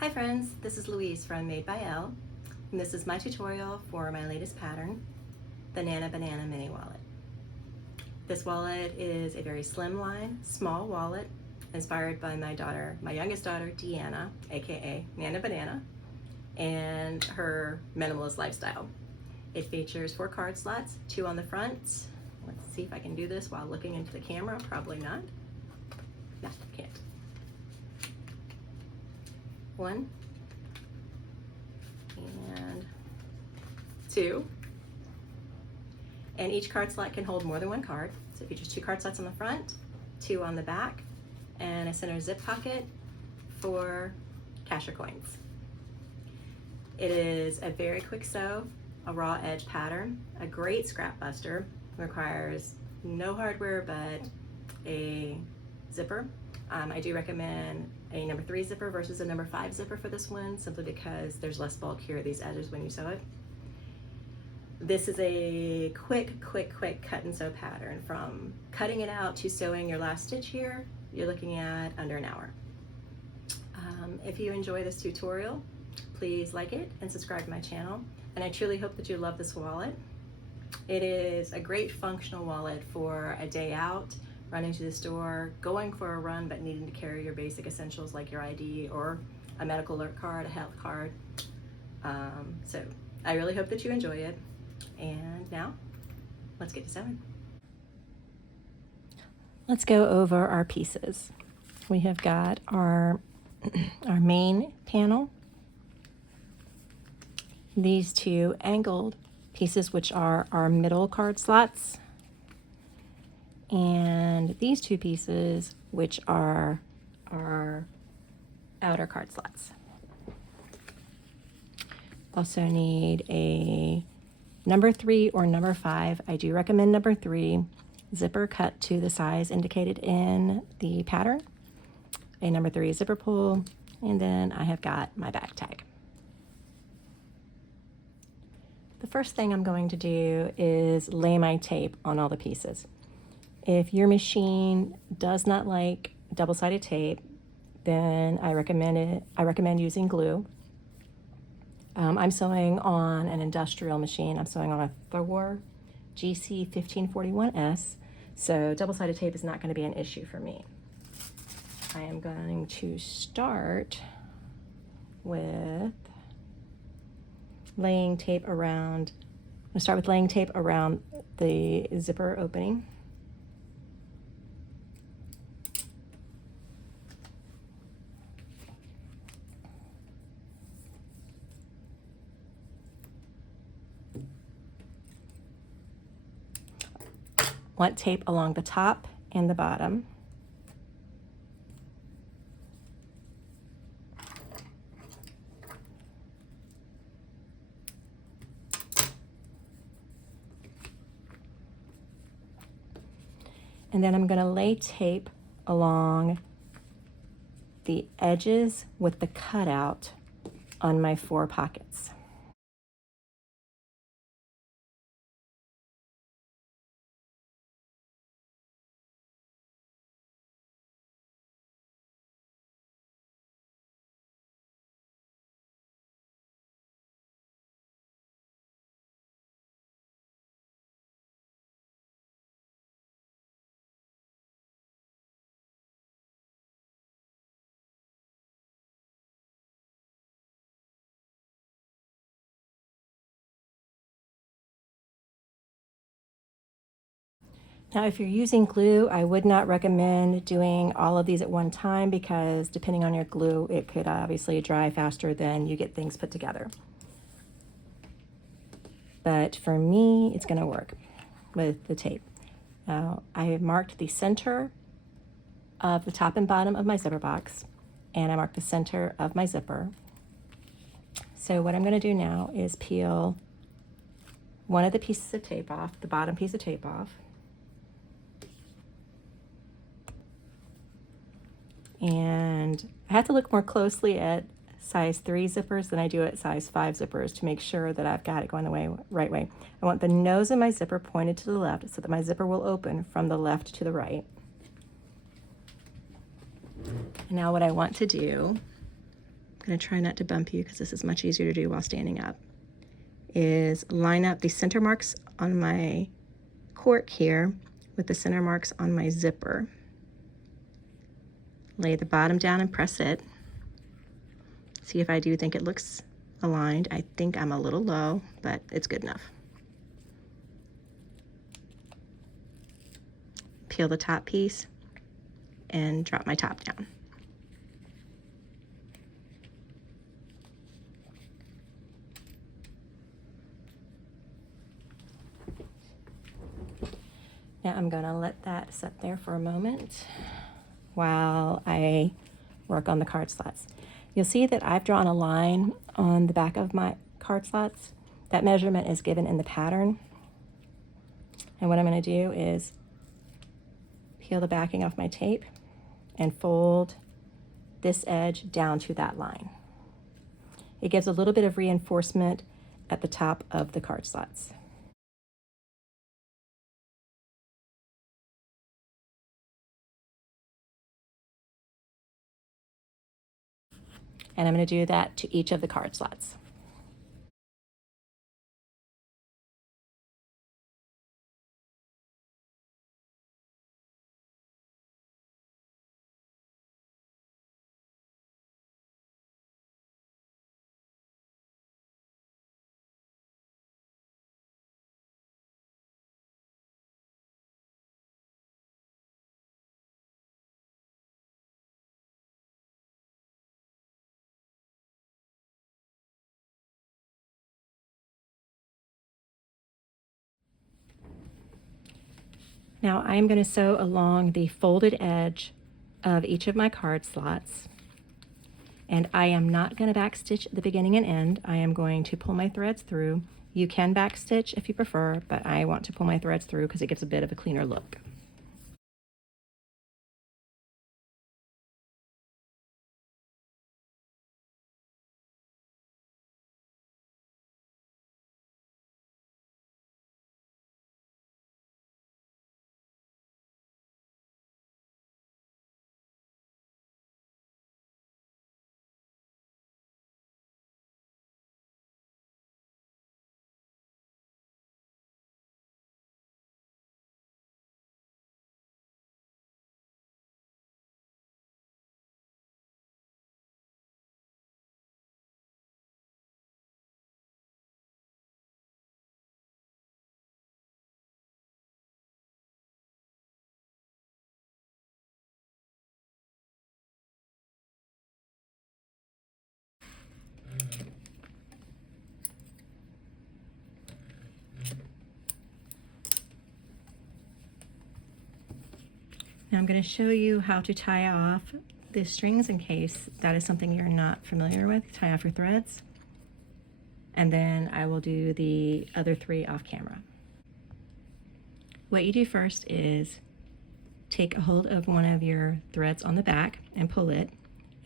Hi friends, this is Louise from Made by Elle, and this is my tutorial for my latest pattern, the Nana Banana Mini Wallet. This wallet is a very slimline, small wallet inspired by my youngest daughter, Deanna, aka Nana Banana, and her minimalist lifestyle. It features 4 card slots, 2 on the front. Let's see if I can do this while looking into the camera. Probably not. No, can't. 1 and 2, and each card slot can hold more than 1 card. So it features 2 card slots on the front, 2 on the back, and a center zip pocket for cash or coins. It is a very quick sew, a raw edge pattern, a great scrap buster, requires no hardware but a zipper. I do recommend a number 3 zipper versus a number 5 zipper for this one, simply because there's less bulk here at these edges when you sew it. This is a quick cut and sew pattern. From cutting it out to sewing your last stitch here, you're looking at under an hour. If you enjoy this tutorial, please like it and subscribe to my channel. And I truly hope that you love this wallet. It is a great functional wallet for a day out, running to the store, going for a run but needing to carry your basic essentials like your ID or a medical alert card, a health card. So I really hope that you enjoy it. And now, let's get to sewing. Let's go over our pieces. We have got our main panel, these 2 angled pieces which are our middle card slots, and these 2 pieces which are our outer card slots. Also need a number 3 or number 5. I do recommend number 3 zipper cut to the size indicated in the pattern, a number 3 zipper pull, and then I have got my back tag. The first thing I'm going to do is lay my tape on all the pieces. If your machine does not like double-sided tape, then I recommend using glue. I'm sewing on an industrial machine. I'm sewing on a Thor GC1541S, so double-sided tape is not going to be an issue for me. I am going to start with laying tape around. I'm going to start with laying tape around the zipper opening. Want tape along the top and the bottom. And then I'm going to lay tape along the edges with the cutout on my 4 pockets. Now, if you're using glue, I would not recommend doing all of these at one time, because depending on your glue, it could obviously dry faster than you get things put together. But for me, it's going to work with the tape. Now, I have marked the center of the top and bottom of my zipper box, and I marked the center of my zipper. So what I'm going to do now is peel one of the pieces of tape off, the bottom piece of tape off. And I have to look more closely at size 3 zippers than I do at size 5 zippers to make sure that I've got it going the right way. I want the nose of my zipper pointed to the left so that my zipper will open from the left to the right. And now what I want to do, I'm going to try not to bump you because this is much easier to do while standing up, is line up the center marks on my cork here with the center marks on my zipper. Lay the bottom down and press it. See if I do think it looks aligned. I think I'm a little low, but it's good enough. Peel the top piece and drop my top down. Now I'm going to let that sit there for a moment while I work on the card slots. You'll see that I've drawn a line on the back of my card slots. That measurement is given in the pattern. And what I'm going to do is peel the backing off my tape and fold this edge down to that line. It gives a little bit of reinforcement at the top of the card slots. And I'm going to do that to each of the card slots. Now I'm going to sew along the folded edge of each of my card slots, and I am not going to backstitch the beginning and end. I am going to pull my threads through. You can backstitch if you prefer, but I want to pull my threads through because it gives a bit of a cleaner look. Now I'm going to show you how to tie off the strings in case that is something you're not familiar with. Tie off your threads, and then I will do the other three off camera. What you do first is take a hold of one of your threads on the back and pull it,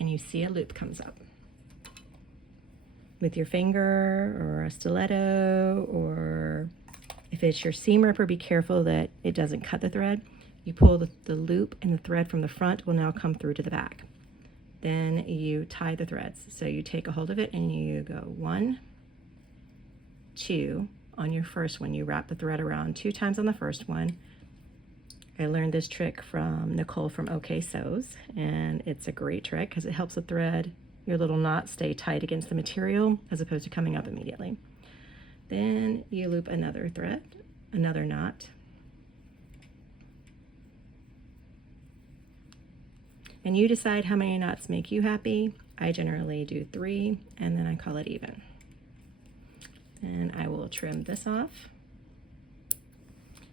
and you see a loop comes up. With your finger or a stiletto, or if it's your seam ripper, be careful that it doesn't cut the thread. You pull the loop, and the thread from the front will now come through to the back. Then you tie the threads. So you take a hold of it and you go 1, 2 on your first one. You wrap the thread around 2 times on the first one. I learned this trick from Nicole from OK Sews, and it's a great trick because it helps the thread, your little knot, stay tight against the material as opposed to coming up immediately. Then you loop another thread, another knot. And you decide how many knots make you happy. I generally do 3, and then I call it even. And I will trim this off.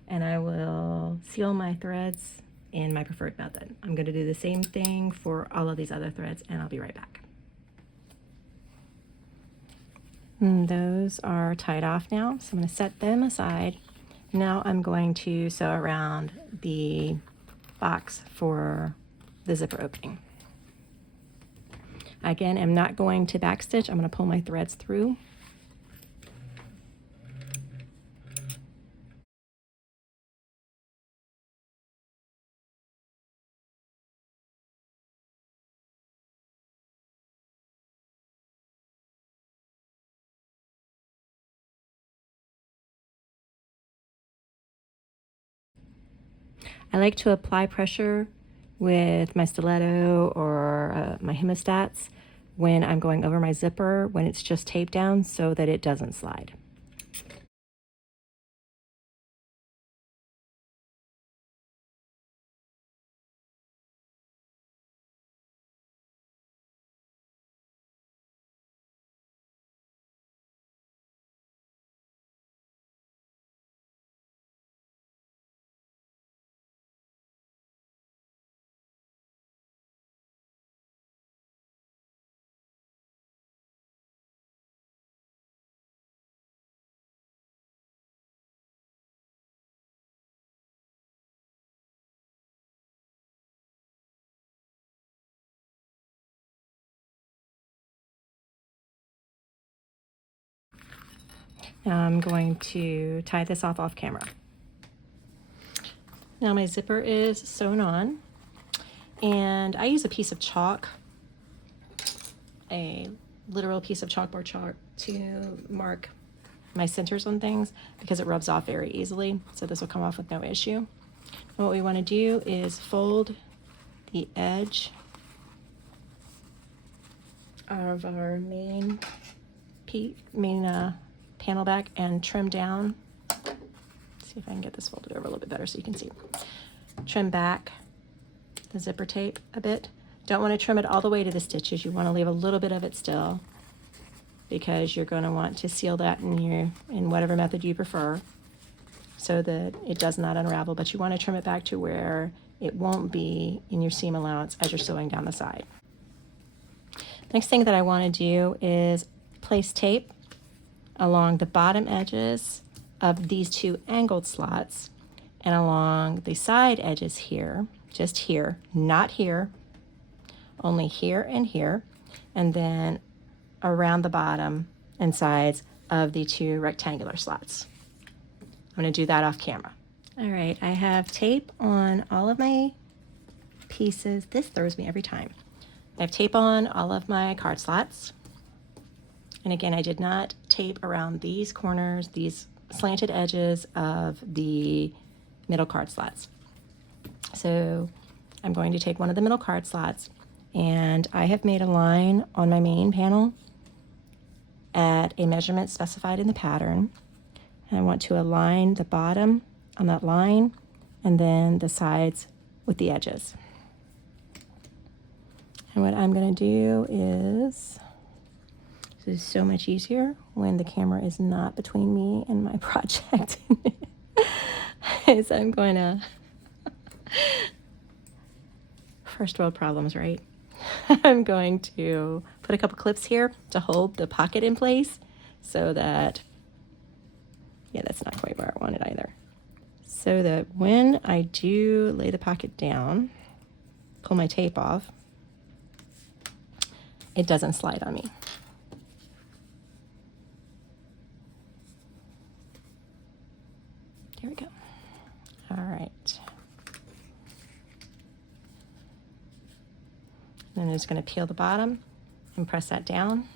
And I will seal my threads in my preferred method. I'm going to do the same thing for all of these other threads, and I'll be right back. And those are tied off now, so I'm going to set them aside. Now I'm going to sew around the box for the zipper opening. Again, I'm not going to backstitch. I'm going to pull my threads through. I like to apply pressure with my stiletto or my hemostats when I'm going over my zipper when it's just taped down so that it doesn't slide. Now I'm going to tie this off camera. Now my zipper is sewn on, and I use a piece of chalk, a literal piece of chalkboard chalk, to mark my centers on things because it rubs off very easily. So this will come off with no issue. And what we want to do is fold the edge of our main panel back and trim down. See if I can get this folded over a little bit better so you can see. Trim back the zipper tape a bit. Don't want to trim it all the way to the stitches. You want to leave a little bit of it still because you're going to want to seal that in whatever method you prefer so that it does not unravel, but you want to trim it back to where it won't be in your seam allowance as you're sewing down the side. Next thing that I want to do is place tape along the bottom edges of these two angled slots and along the side edges here, just here, not here, only here, and then around the bottom and sides of the two rectangular slots. I'm going to do that off camera. All right, I have tape on all of my pieces. This throws me every time. I have tape on all of my card slots. And again, I did not tape around these corners, these slanted edges of the middle card slots. So I'm going to take one of the middle card slots, and I have made a line on my main panel at a measurement specified in the pattern. And I want to align the bottom on that line and then the sides with the edges. And what I'm going to do is, this is so much easier when the camera is not between me and my project, is I'm going to, first world problems, right? I'm going to put a couple clips here to hold the pocket in place so that, yeah, that's not quite where I want it either. So that when I do lay the pocket down, pull my tape off, it doesn't slide on me. There we go. All right. And I'm just going to peel the bottom and press that down.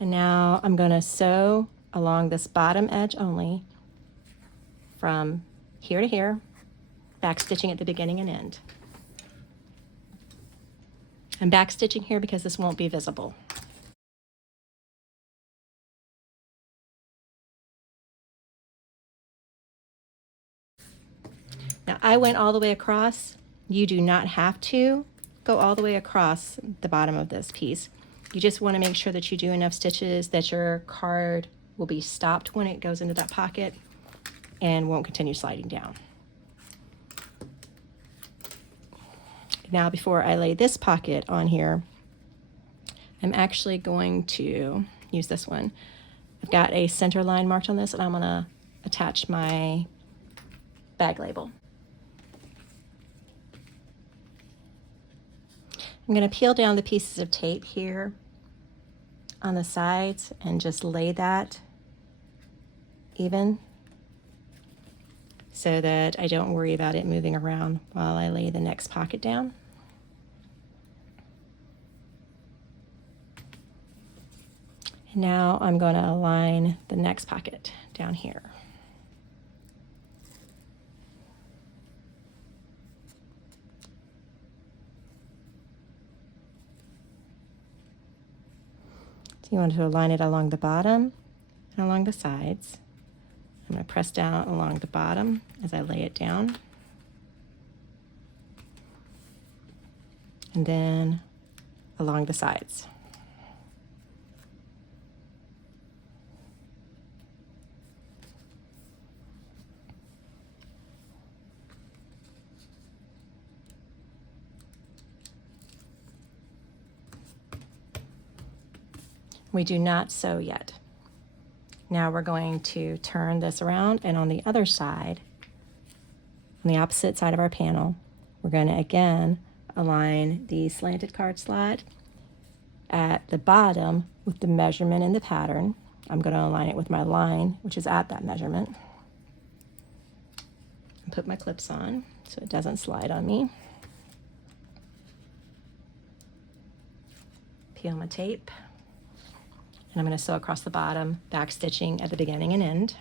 And now I'm going to sew along this bottom edge only from here to here, back stitching at the beginning and end. I'm back stitching here because this won't be visible. Now I went all the way across. You do not have to go all the way across the bottom of this piece. You just want to make sure that you do enough stitches that your card will be stopped when it goes into that pocket and won't continue sliding down. Now before I lay this pocket on here, I'm actually going to use this one. I've got a center line marked on this, and I'm going to attach my bag label. I'm going to peel down the pieces of tape here on the sides and just lay that even so that I don't worry about it moving around while I lay the next pocket down. And now I'm going to align the next pocket down here. you want to align it along the bottom and along the sides. I'm going to press down along the bottom as I lay it down. And then along the sides. We do not sew yet. Now we're going to turn this around, and on the other side, on the opposite side of our panel, we're going to again align the slanted card slot at the bottom with the measurement in the pattern. I'm going to align it with my line, which is at that measurement. And put my clips on so it doesn't slide on me. Peel my tape. And I'm going to sew across the bottom, back stitching at the beginning and end.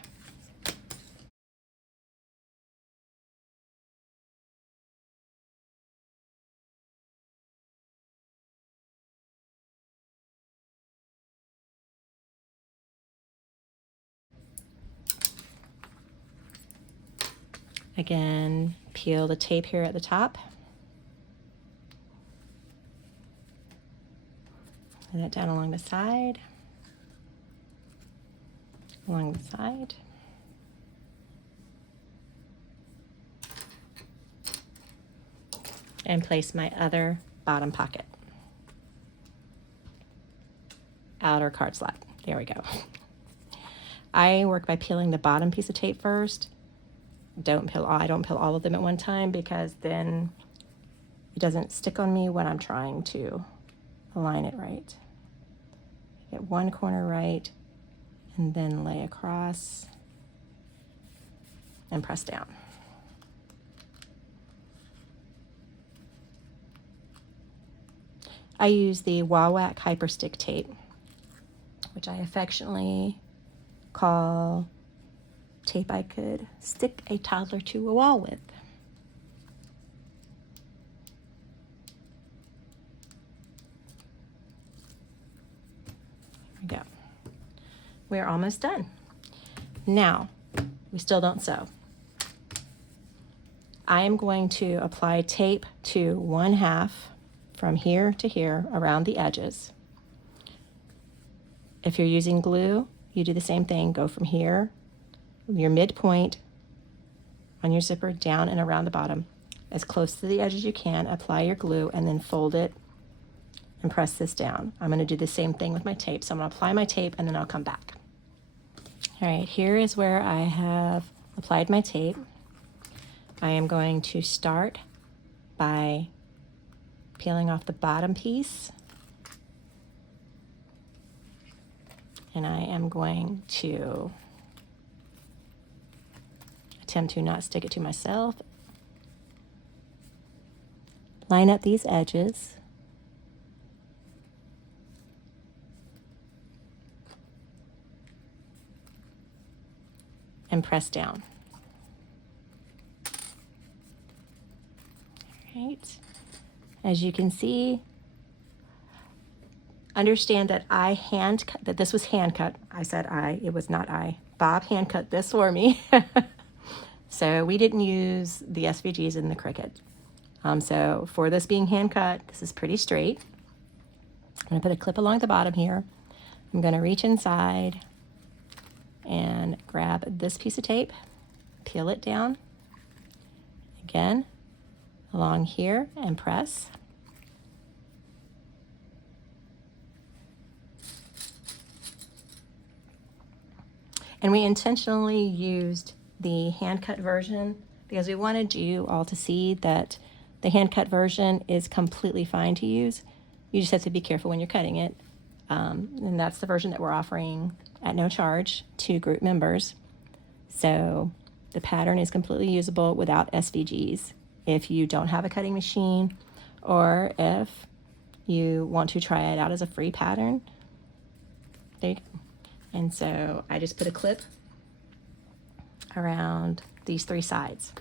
Again, peel the tape here at the top. Lay that down along the side. Along the side. And place my other bottom pocket. Outer card slot. There we go. I work by peeling the bottom piece of tape first. I don't peel all of them at one time because then it doesn't stick on me when I'm trying to align it right. Get one corner right, and then lay across and press down. I use the Wah-Whack Hyperstick tape, which I affectionately call tape I could stick a toddler to a wall with. There we go. We're almost done. Now, we still don't sew. I am going to apply tape to 1/2 from here to here around the edges. If you're using glue, you do the same thing. Go from here, your midpoint on your zipper, down and around the bottom, as close to the edge as you can. Apply your glue and then fold it and press this down. I'm going to do the same thing with my tape. So I'm going to apply my tape and then I'll come back. All right, here is where I have applied my tape. I am going to start by peeling off the bottom piece. And I am going to attempt to not stick it to myself. Line up these edges. And press down. All right. As you can see, understand that that this was hand cut. I said it was not I. Bob hand cut this for me. So we didn't use the SVGs in the Cricut. So for this being hand cut, this is pretty straight. I'm gonna put a clip along the bottom here. I'm gonna reach inside and grab this piece of tape, peel it down, again, along here and press. And we intentionally used the hand-cut version because we wanted you all to see that the hand-cut version is completely fine to use. You just have to be careful when you're cutting it. And that's the version that we're offering at no charge to group members. So the pattern is completely usable without SVGs. If you don't have a cutting machine or if you want to try it out as a free pattern, there you go. And so I just put a clip around these 3 sides.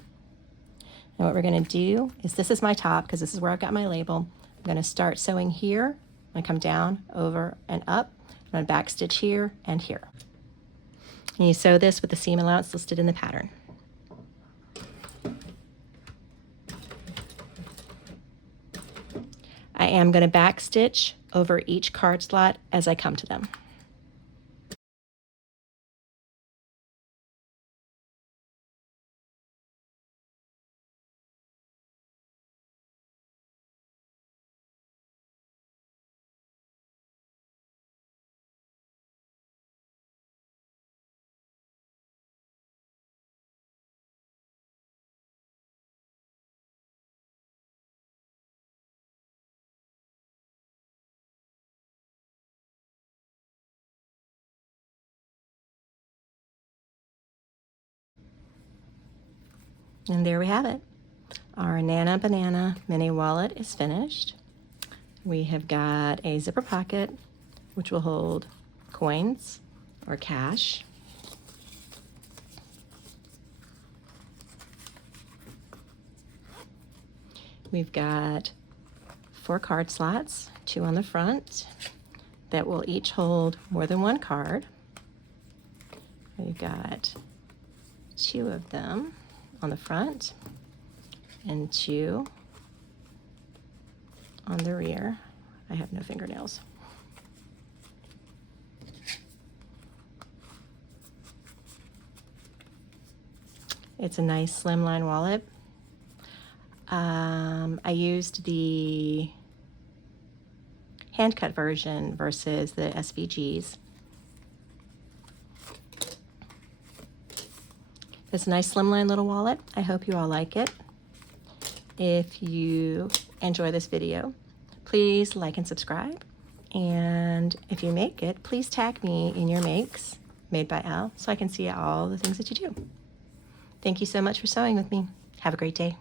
And what we're going to do is, this is my top because this is where I've got my label. I'm going to start sewing here. I'm going to come down, over, and up. I'm going to back stitch here and here. And you sew this with the seam allowance listed in the pattern. I am going to back stitch over each card slot as I come to them. And there we have it. Our Nana Banana mini wallet is finished. We have got a zipper pocket, which will hold coins or cash. We've got 4 card slots, 2 on the front, that will each hold more than 1 card. We've got 2 of them on the front and 2 on the rear. I have no fingernails. It's a nice slimline wallet. I used the hand cut version versus the SVGs. It's a nice slimline little wallet. I hope you all like it. If you enjoy this video, please like and subscribe. And if you make it, please tag me in your makes, made by Al, so I can see all the things that you do. Thank you so much for sewing with me. Have a great day.